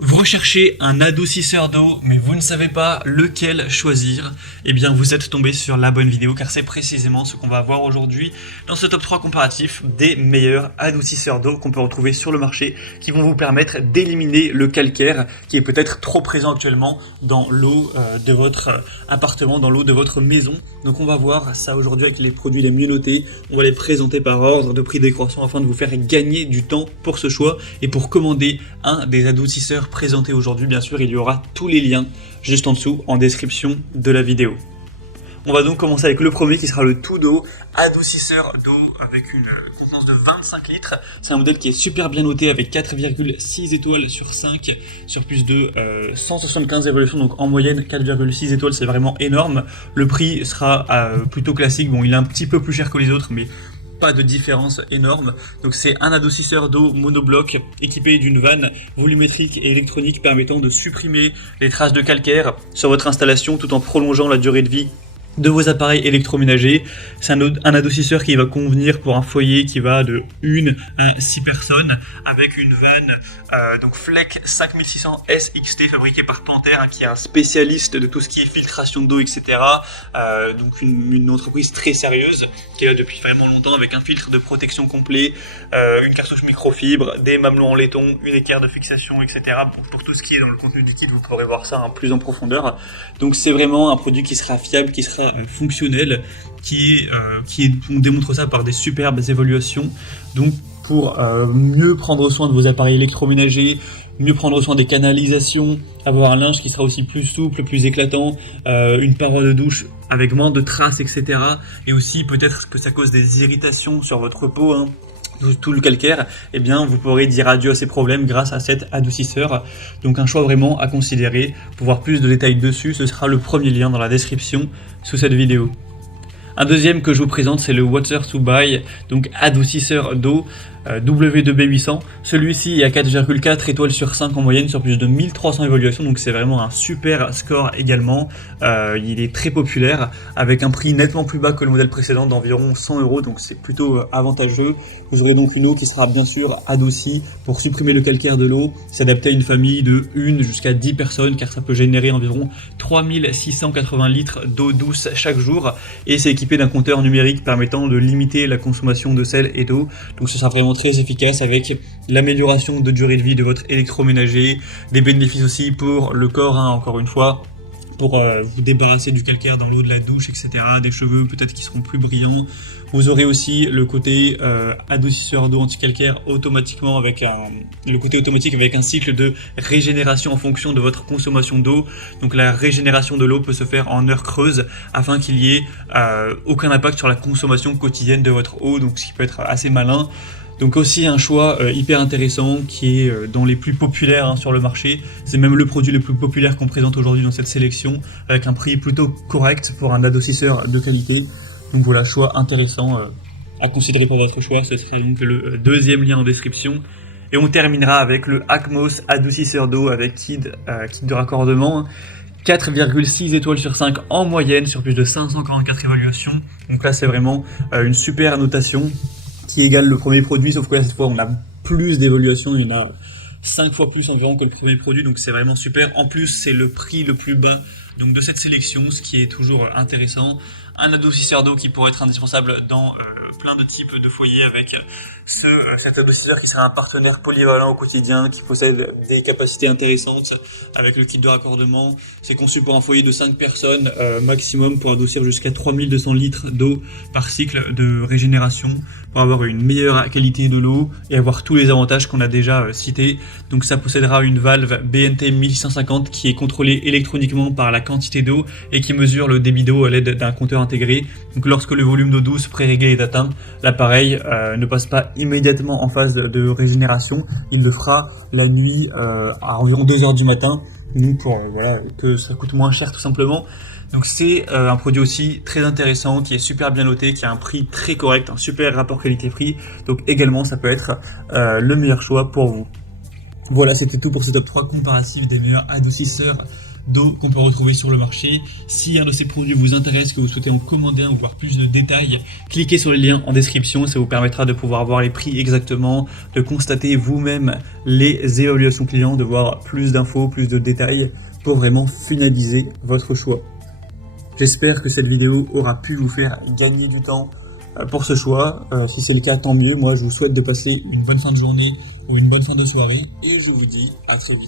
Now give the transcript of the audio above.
Vous recherchez un adoucisseur d'eau, mais vous ne savez pas lequel choisir, eh bien vous êtes tombé sur la bonne vidéo car c'est précisément ce qu'on va voir aujourd'hui dans ce top 3 comparatif des meilleurs adoucisseurs d'eau qu'on peut retrouver sur le marché qui vont vous permettre d'éliminer le calcaire qui est peut-être trop présent actuellement dans l'eau de votre appartement, dans l'eau de votre maison. Donc on va voir ça aujourd'hui avec les produits les mieux notés, on va les présenter par ordre de prix décroissant afin de vous faire gagner du temps pour ce choix et pour commander un des adoucisseurs présenté aujourd'hui. Bien sûr, il y aura tous les liens juste en dessous en description de la vidéo. On va donc commencer avec le premier qui sera le Tudo adoucisseur d'eau avec une contenance de 25 litres. C'est un modèle qui est super bien noté avec 4,6 étoiles sur 5 sur plus de 175 évaluations, donc en moyenne 4,6 étoiles, c'est vraiment énorme. Le prix sera plutôt classique, bon il est un petit peu plus cher que les autres mais pas de différence énorme. Donc c'est un adoucisseur d'eau monobloc équipé d'une vanne volumétrique et électronique permettant de supprimer les traces de calcaire sur votre installation tout en prolongeant la durée de vie de vos appareils électroménacers. C'est un adoucisseur qui va convenir pour un foyer qui va de 1 à 6 personnes avec une vanne donc Fleck 5600 SXT fabriquée par Panther qui est un spécialiste de tout ce qui est filtration d'eau, etc. Donc une entreprise très sérieuse qui est là depuis vraiment longtemps avec un filtre de protection complet, une cartouche microfibre, des mamelons en laiton, une équerre de fixation, etc. Pour tout ce qui est dans le contenu liquide, vous pourrez voir ça plus en profondeur. Donc c'est vraiment un produit qui sera fiable, qui sera fonctionnel, on démontre ça par des superbes évaluations. Donc pour mieux prendre soin de vos appareils électroménagers, mieux prendre soin des canalisations, avoir un linge qui sera aussi plus souple, plus éclatant, une paroi de douche avec moins de traces, etc. Et aussi peut-être que ça cause des irritations sur votre peau, tout le calcaire, eh bien vous pourrez dire adieu à ces problèmes grâce à cet adoucisseur. Donc un choix vraiment à considérer. Pour voir plus de détails dessus, ce sera le premier lien dans la description sous cette vidéo. Un deuxième que je vous présente, c'est le Water to Buy, donc adoucisseur d'eau W2B800. Celui-ci est à 4,4 étoiles sur 5 en moyenne sur plus de 1300 évaluations, donc c'est vraiment un super score également. Il est très populaire avec un prix nettement plus bas que le modèle précédent d'environ 100 €, donc c'est plutôt avantageux. Vous aurez donc une eau qui sera bien sûr adoucie pour supprimer le calcaire de l'eau, s'adapter à une famille de 1 jusqu'à 10 personnes car ça peut générer environ 3680 litres d'eau douce chaque jour et c'est équipé d'un compteur numérique permettant de limiter la consommation de sel et d'eau. Donc ce sera vraiment très efficace avec l'amélioration de durée de vie de votre électroménager, des bénéfices aussi pour le corps, encore une fois, pour vous débarrasser du calcaire dans l'eau de la douche, etc. Des cheveux peut-être qui seront plus brillants. Vous aurez aussi le côté adoucisseur d'eau anti-calcaire automatiquement avec le côté automatique avec un cycle de régénération en fonction de votre consommation d'eau. Donc la régénération de l'eau peut se faire en heures creuses afin qu'il n'y ait aucun impact sur la consommation quotidienne de votre eau, donc ce qui peut être assez malin. Donc aussi un choix hyper intéressant qui est dans les plus populaires sur le marché. C'est même le produit le plus populaire qu'on présente aujourd'hui dans cette sélection avec un prix plutôt correct pour un adoucisseur de qualité. Donc voilà, choix intéressant à considérer pour votre choix. Ce sera donc le deuxième lien en description. Et on terminera avec le Acmos adoucisseur d'eau avec kit de raccordement. 4,6 étoiles sur 5 en moyenne sur plus de 544 évaluations. Donc là c'est vraiment une super notation qui égale le premier produit, sauf que là cette fois on a plus d'évaluations, il y en a 5 fois plus environ que le premier produit, donc c'est vraiment super. En plus c'est le prix le plus bas donc de cette sélection, ce qui est toujours intéressant. Un adoucisseur d'eau qui pourrait être indispensable dans plein de types de foyers avec cet adoucisseur qui sera un partenaire polyvalent au quotidien, qui possède des capacités intéressantes avec le kit de raccordement. C'est conçu pour un foyer de 5 personnes maximum pour adoucir jusqu'à 3200 litres d'eau par cycle de régénération pour avoir une meilleure qualité de l'eau et avoir tous les avantages qu'on a déjà cités. Donc ça possédera une valve BNT 1650 qui est contrôlée électroniquement par la quantité d'eau et qui mesure le débit d'eau à l'aide d'un compteur intégré. Donc lorsque le volume d'eau douce pré-réglé est atteint, l'appareil ne passe pas immédiatement en phase de régénération. Il le fera la nuit à environ 2 h du matin, donc pour que ça coûte moins cher tout simplement. Donc c'est un produit aussi très intéressant, qui est super bien noté, qui a un prix très correct, un super rapport qualité-prix. Donc également ça peut être le meilleur choix pour vous. Voilà, c'était tout pour ce top 3 comparatif des meilleurs adoucisseurs d'eau qu'on peut retrouver sur le marché. Si un de ces produits vous intéresse, que vous souhaitez en commander un ou voir plus de détails, cliquez sur les liens en description, ça vous permettra de pouvoir voir les prix exactement, de constater vous-même les évaluations clients, de voir plus d'infos, plus de détails pour vraiment finaliser votre choix. J'espère que cette vidéo aura pu vous faire gagner du temps pour ce choix. Si c'est le cas, tant mieux. Moi, je vous souhaite de passer une bonne fin de journée ou une bonne fin de soirée et je vous dis à très vite.